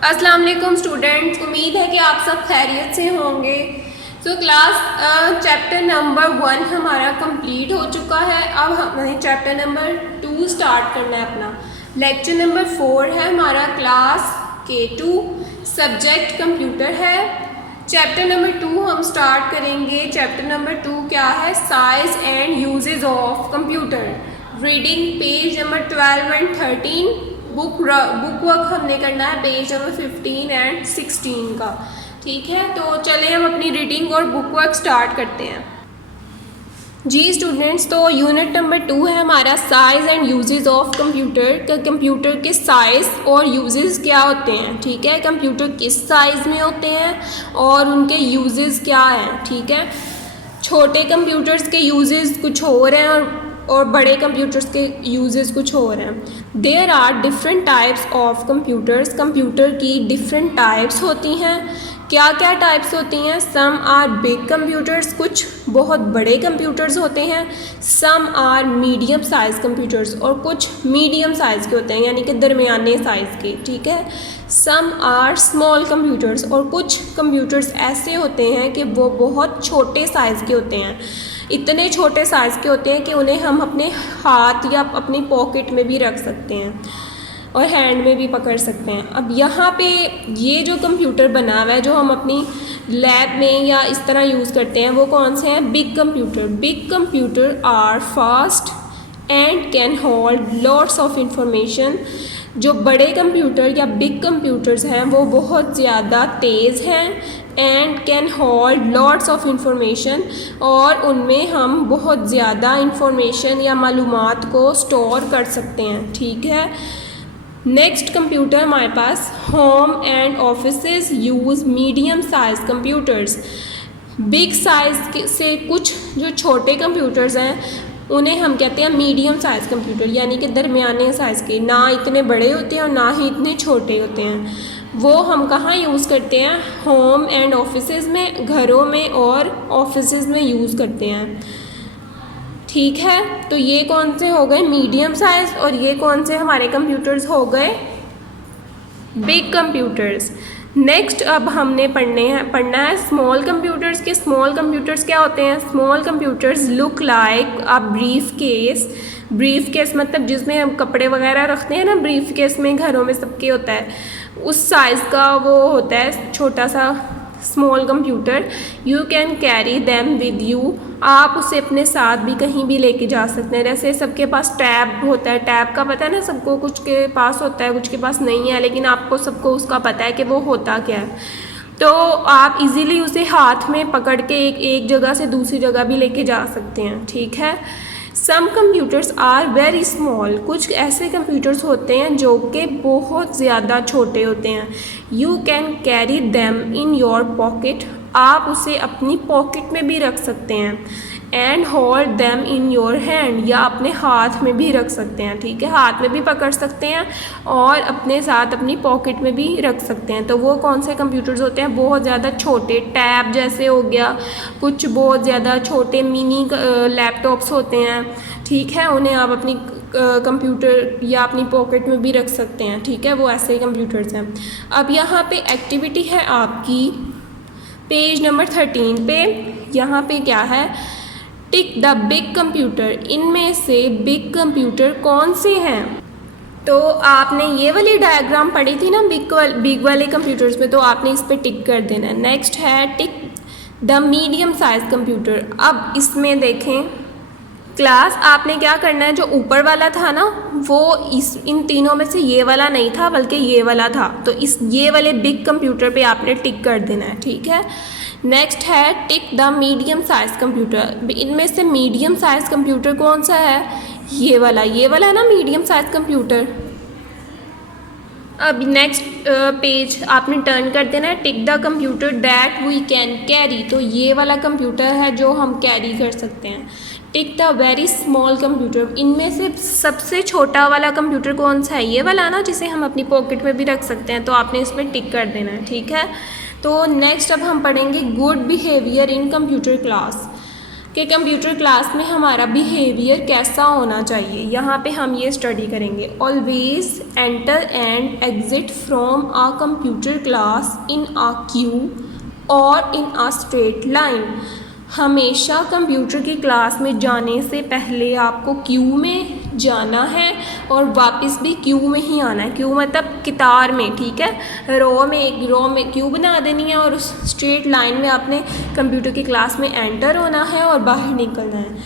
अस्सलाम वालेकुम स्टूडेंट्स, उम्मीद है कि आप सब खैरियत से होंगे। तो क्लास चैप्टर नंबर 1 हमारा कंप्लीट हो चुका है। अब हमें चैप्टर नंबर 2 स्टार्ट करना है अपना। लेक्चर नंबर 4 है हमारा क्लास K2, सब्जेक्ट कंप्यूटर है। चैप्टर नंबर 2 हम स्टार्ट करेंगे। चैप्टर नंबर 2 क्या है? Size and usages of computer. Reading page number 12 and 13। Book work हमने करना है पेज नंबर 15 एंड 16 का। ठीक है, तो चलें हम अपनी रीडिंग और बुक वर्क स्टार्ट करते हैं। जी स्टूडेंट्स, तो यूनिट नंबर 2 है हमारा size and uses of computer. Computer के साइज़ और यूजेस क्या होते हैं। ठीक है, कंप्यूटर किस साइज़ में होते हैं और उनके यूजेस क्या हैं। ठीक है, छोटे कंप्यूटर्स के यूजेस कुछ और हैं और बड़े कंप्यूटर्स के यूजेस कुछ और हैं। There are different types of computers. Computer की डिफरेंट टाइप्स होती हैं। क्या क्या टाइप्स होती हैं? सम आर बिग कंप्यूटर्स, कुछ बहुत बड़े कंप्यूटर्स होते हैं। Some are medium size computers, और कुछ मीडियम साइज़ के होते हैं यानी कि दरमियाने साइज़ के। ठीक है, सम आर स्मॉल कंप्यूटर्स, और कुछ कंप्यूटर्स ऐसे होते हैं कि वो बहुत छोटे साइज़ के होते हैं। इतने छोटे साइज़ के होते हैं कि उन्हें हम अपने हाथ या अपनी पॉकेट में भी रख सकते हैं और हैंड में भी पकड़ सकते हैं। अब यहाँ पे ये जो कंप्यूटर बना हुआ है जो हम अपनी लैब में या इस तरह यूज़ करते हैं, वो कौन से हैं? Big computer. Big computer are fast and can hold lots of information. जो बड़े कंप्यूटर या बिग कंप्यूटर्स हैं वो बहुत ज़्यादा तेज़ हैं and can hold lots of information, और उनमें हम बहुत ज़्यादा इंफॉर्मेशन या मालूमात को स्टोर कर सकते हैं। ठीक है, नेक्स्ट कंप्यूटर हमारे पास home and offices use medium size computers. Big size से कुछ जो छोटे कंप्यूटर्स हैं उन्हें हम कहते हैं मीडियम साइज़ कंप्यूटर, यानी कि दरमियाने साइज़ के, ना इतने बड़े होते हैं और ना ही इतने छोटे होते हैं। वो हम कहाँ यूज़ करते हैं? होम एंड ऑफिसेज में, घरों में और ऑफिसेज में यूज़ करते हैं। ठीक है, तो ये कौन से हो गए? मीडियम साइज़, और ये कौन से हमारे कंप्यूटर्स हो गए? Big computers. नेक्स्ट अब हमने पढ़ना है स्मॉल कंप्यूटर्स के। स्मॉल कंप्यूटर्स क्या होते हैं? Small computers look like a brief case. Brief case मतलब जिसमें हम कपड़े वगैरह रखते हैं ना, ब्रीफ केस में घरों में सबके होता है, उस साइज़ का वो होता है छोटा सा small computer. You can carry them with you. आप उसे अपने साथ भी कहीं भी लेके जा सकते हैं। जैसे सबके पास टैब होता है, टैब का पता है ना सबको, कुछ के पास होता है कुछ के पास नहीं है, लेकिन आपको सबको उसका पता है कि वो होता क्या है। तो आप इजीली उसे हाथ में पकड़ के एक जगह से दूसरी जगह भी लेके जा सकते हैं। ठीक है, सम कंप्यूटर्स आर वेरी स्मॉल। कुछ ऐसे कंप्यूटर्स होते हैं जो कि बहुत ज़्यादा छोटे होते हैं। You can carry them in your pocket. आप उसे अपनी पॉकेट में भी रख सकते हैं। And hold them in your hand, या अपने हाथ में भी रख सकते हैं। ठीक है, हाथ में भी पकड़ सकते हैं और अपने साथ अपनी पॉकेट में भी रख सकते हैं। तो वो कौन से कंप्यूटर्स होते हैं? बहुत ज़्यादा छोटे, टैब जैसे हो गया, कुछ बहुत ज़्यादा छोटे मिनी लैपटॉप्स होते हैं। ठीक है, उन्हें आप अपनी कंप्यूटर या अपनी पॉकेट में भी रख सकते हैं। ठीक है, वो ऐसे ही कंप्यूटर्स हैं। अब यहाँ पे एक्टिविटी है आपकी पेज नंबर 13 पे। यहाँ पे क्या है? Tick the big computer. इनमें से बिग कंप्यूटर कौन से हैं? तो आपने ये वाली डायग्राम पढ़ी थी ना बिग वाले कंप्यूटर्स में, तो आपने इस पर टिक कर देना है। नेक्स्ट है tick the medium size computer. अब इसमें देखें क्लास, आपने क्या करना है, जो ऊपर वाला था ना वो इन तीनों में से ये वाला नहीं था बल्कि ये वाला था, तो ये वाले बिग कंप्यूटर पे आपने टिक कर देना है। ठीक है, नेक्स्ट है tick the medium size computer. इनमें से मीडियम साइज कंप्यूटर कौन सा है? ये वाला है ना मीडियम साइज कंप्यूटर। अब नेक्स्ट पेज आपने टर्न कर देना है। Tick the computer that we can carry. तो ये वाला कंप्यूटर है जो हम कैरी कर सकते हैं। Tick the very small computer. इनमें से सबसे छोटा वाला कंप्यूटर कौन सा है? ये वाला ना, जिसे हम अपनी पॉकेट में भी रख सकते हैं, तो आपने इस पर टिक कर देना है। ठीक है, तो नेक्स्ट अब हम पढ़ेंगे good behaviour in computer class. कि कंप्यूटर क्लास में हमारा बिहेवियर कैसा होना चाहिए। यहाँ पे हम ये स्टडी करेंगे। Always enter and exit from a computer class in a queue और इन आ स्ट्रेट लाइन। हमेशा कंप्यूटर की क्लास में जाने से पहले आपको क्यू में जाना है और वापस भी क्यू में ही आना है। क्यू मतलब कतार में, ठीक है। रो में क्यू बना देनी है और उस स्ट्रेट लाइन में आपने कंप्यूटर की क्लास में एंटर होना है और बाहर निकलना है।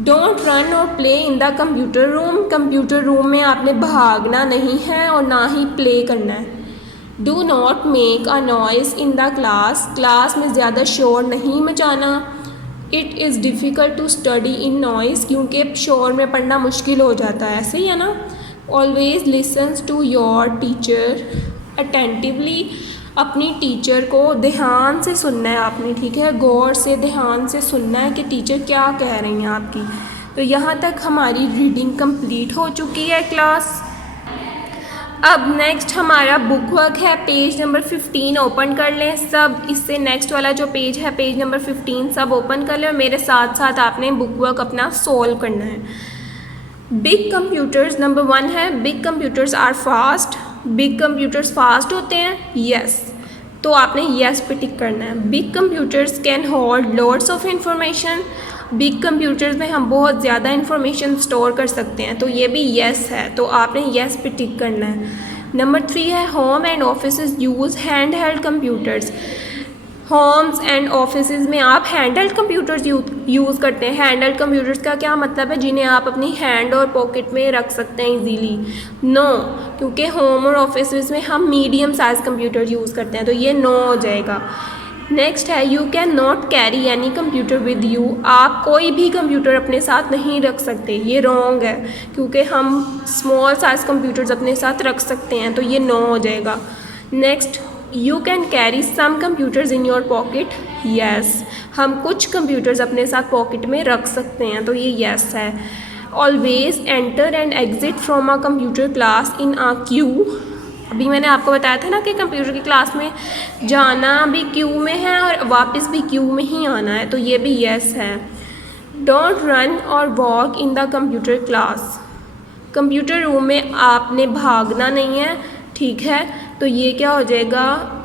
डोंट रन और play in the computer room. Computer room में आपने भागना नहीं है और ना ही प्ले करना है। Do not make a noise in the class में ज़्यादा शोर नहीं मचाना। It is difficult to study in noise, क्योंकि शोर में पढ़ना मुश्किल हो जाता है, ऐसे ही है ना। Always listens to your teacher attentively. अपनी टीचर को ध्यान से सुनना है आपने, ठीक है, गौर से ध्यान से सुनना है कि टीचर क्या कह रही हैं आपकी। तो यहाँ तक हमारी रीडिंग कंप्लीट हो चुकी है क्लास। अब नेक्स्ट हमारा बुक वर्क है। पेज नंबर 15 ओपन कर लें सब। इससे नेक्स्ट वाला जो पेज है, पेज नंबर 15, सब ओपन कर लें और मेरे साथ साथ आपने बुक वर्क अपना सोल्व करना है। बिग कंप्यूटर्स नंबर 1 है, big computers are fast. Big computers fast होते हैं, यस, तो आपने यस पे टिक करना है। Big computers can hold lots of information. Big computers में हम बहुत ज़्यादा इंफॉर्मेशन स्टोर कर सकते हैं, तो ये भी येस है, तो आपने येस पे टिक करना है। नंबर 3 है, home and offices use hand held computers. Homes and offices में आप हैंड हेल्ड कंप्यूटर्स यूज़ करते हैं। हैंड हेल्ड कंप्यूटर्स का क्या मतलब है? जिन्हें आप अपनी हैंड और पॉकेट में रख सकते हैं इजीली। नो, क्योंकि होम और ऑफिसेज में हम मीडियम साइज़ कंप्यूटर यूज़ करते हैं, तो ये नो हो जाएगा। नेक्स्ट है, you can not carry any computer with you. आप कोई भी कंप्यूटर अपने साथ नहीं रख सकते, ये रॉन्ग है, क्योंकि हम स्मॉल साइज़ कंप्यूटर्स अपने साथ रख सकते हैं, तो ये नो हो जाएगा। Next, you can carry some computers in your pocket, yes, हम कुछ कंप्यूटर्स अपने साथ पॉकेट में रख सकते हैं, तो ये येस है। Always enter and exit from a computer class in a Q. अभी मैंने आपको बताया था ना कि कंप्यूटर की क्लास में जाना भी क्यू में है और वापस भी क्यू में ही आना है, तो ये भी येस है। डोंट रन और walk in the computer class. Computer room में आपने भागना नहीं है, ठीक है, तो ये क्या हो जाएगा?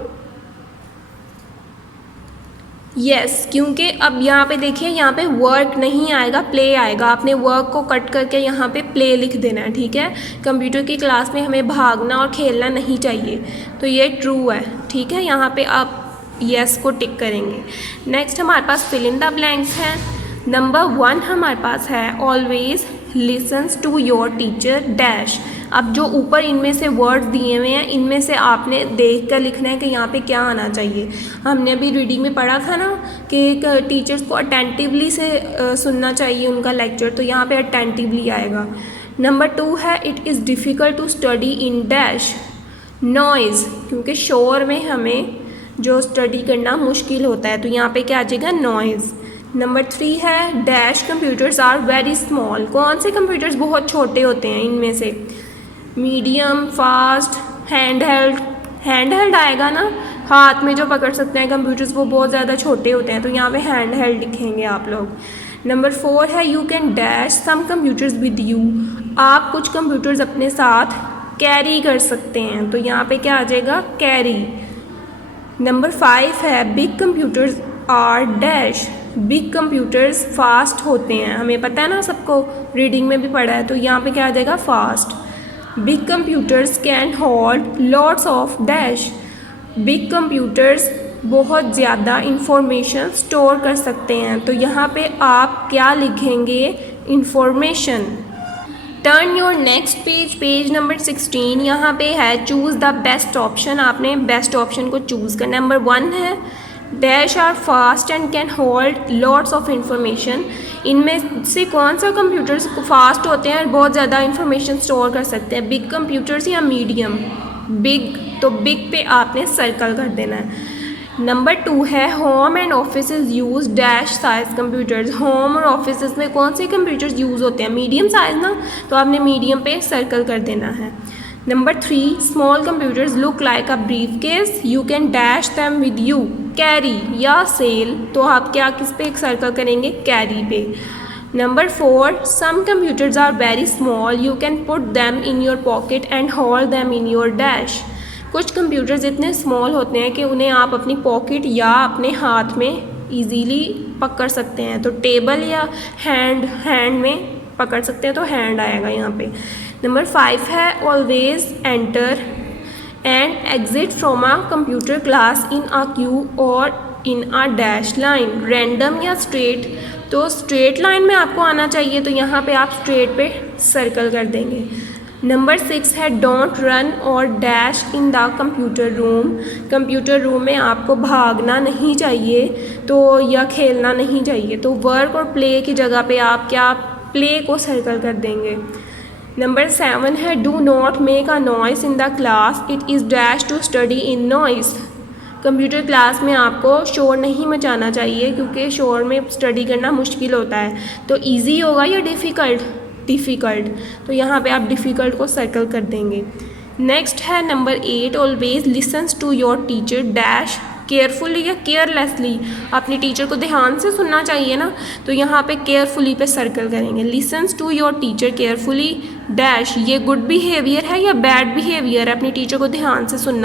यस, क्योंकि अब यहाँ पे देखिए, यहाँ पे वर्क नहीं आएगा, प्ले आएगा। आपने वर्क को कट करके यहाँ पे प्ले लिख देना है, ठीक है। कंप्यूटर की क्लास में हमें भागना और खेलना नहीं चाहिए, तो ये ट्रू है, ठीक है। यहाँ पे आप यस को टिक करेंगे। नेक्स्ट हमारे पास फिल इन द ब्लैंक्स है। नंबर 1 हमारे पास है, always listens to your teacher dash. अब जो ऊपर इनमें से वर्ड्स दिए हुए हैं, इनमें से आपने देख कर लिखना है कि यहाँ पे क्या आना चाहिए। हमने अभी रीडिंग में पढ़ा था ना कि टीचर्स को अटेंटिवली से सुनना चाहिए उनका लेक्चर, तो यहाँ पे अटेंटिवली आएगा। नंबर 2 है, it is difficult to study in dash noise, क्योंकि शोर में हमें जो स्टडी करना मुश्किल होता है, तो यहाँ पे क्या आ जाएगा? नॉइज़। नंबर 3 है, dash computers are very small. कौन से कंप्यूटर्स बहुत छोटे होते हैं? इनमें से मीडियम, फास्ट, हैंड हेल्ड आएगा ना, हाथ में जो पकड़ सकते हैं कंप्यूटर्स, वो बहुत ज़्यादा छोटे होते हैं, तो यहाँ पे हैंड हेल्ड लिखेंगे आप लोग। नंबर 4 है, you can dash some computers with you. आप कुछ कंप्यूटर्स अपने साथ कैरी कर सकते हैं, तो यहाँ पे क्या आ जाएगा? कैरी। नंबर 5 है, big computers are dash. Big computers fast होते हैं, हमें पता है ना, सबको रीडिंग में भी पढ़ा है, तो यहाँ पे क्या आ जाएगा? Fast. Big computers can hold lots of dash. Big computers बहुत ज़्यादा इंफॉर्मेशन स्टोर कर सकते हैं, तो यहाँ पे आप क्या लिखेंगे? Information. Turn your next page, page number 16, यहाँ पे है चूज़ द बेस्ट ऑप्शन। आपने बेस्ट ऑप्शन को चूज़ करना। नंबर 1 है, dash are fast and can hold lots of information. इनमें से कौन सा कंप्यूटर्स फास्ट होते हैं और बहुत ज़्यादा इंफॉर्मेशन स्टोर कर सकते हैं? बिग कंप्यूटर्स या मीडियम? बिग, तो बिग पे आपने सर्कल कर देना है। नंबर 2 है, home and offices use dash size computers. Home और ऑफिसेज में कौन से कंप्यूटर्स यूज़ होते हैं? मीडियम साइज ना, तो आपने मीडियम पे सर्कल कर देना है। Number 3, small computers look like a brief case, you can dash them with you. Carry या सेल, तो आप क्या किस पे एक सर्कल करेंगे, कैरी पे। Number 4, some computers are very small, you can put them in your pocket and hold them in your dash. कुछ कंप्यूटर्स इतने स्मॉल होते हैं कि उन्हें आप अपनी पॉकेट या अपने हाथ में ईजीली पकड़ सकते हैं, तो टेबल या हैंड में पकड़ सकते हैं, तो हैंड आएगा यहाँ पे। नंबर 5 है always enter and exit from a computer class in a Q और इन अ डैश लाइन, रैंडम या स्ट्रेट, तो स्ट्रेट लाइन में आपको आना चाहिए, तो यहाँ पे आप स्ट्रेट पे सर्कल कर देंगे। नंबर 6 है डोंट रन और dash in the computer room, computer room में आपको भागना नहीं चाहिए तो या खेलना नहीं चाहिए, तो वर्क और प्ले की जगह पे आप क्या प्ले को सर्कल कर देंगे। नंबर 7 है do not make a noise in the class, it is dash to study in noise, computer class में आपको शोर नहीं मचाना चाहिए क्योंकि शोर में स्टडी करना मुश्किल होता है, तो इजी होगा या डिफ़िकल्ट, तो यहाँ पे आप डिफ़िकल्ट को सर्कल कर देंगे। नेक्स्ट है number 8 always listens to your teacher dash carefully या केयरलेसली, अपने टीचर को ध्यान से सुनना चाहिए ना, तो यहाँ पे केयरफुली पे सर्कल करेंगे। Listens to your teacher carefully dash, ये गुड बिहेवियर है या बैड बिहेवियर है अपने टीचर को ध्यान से सुनना।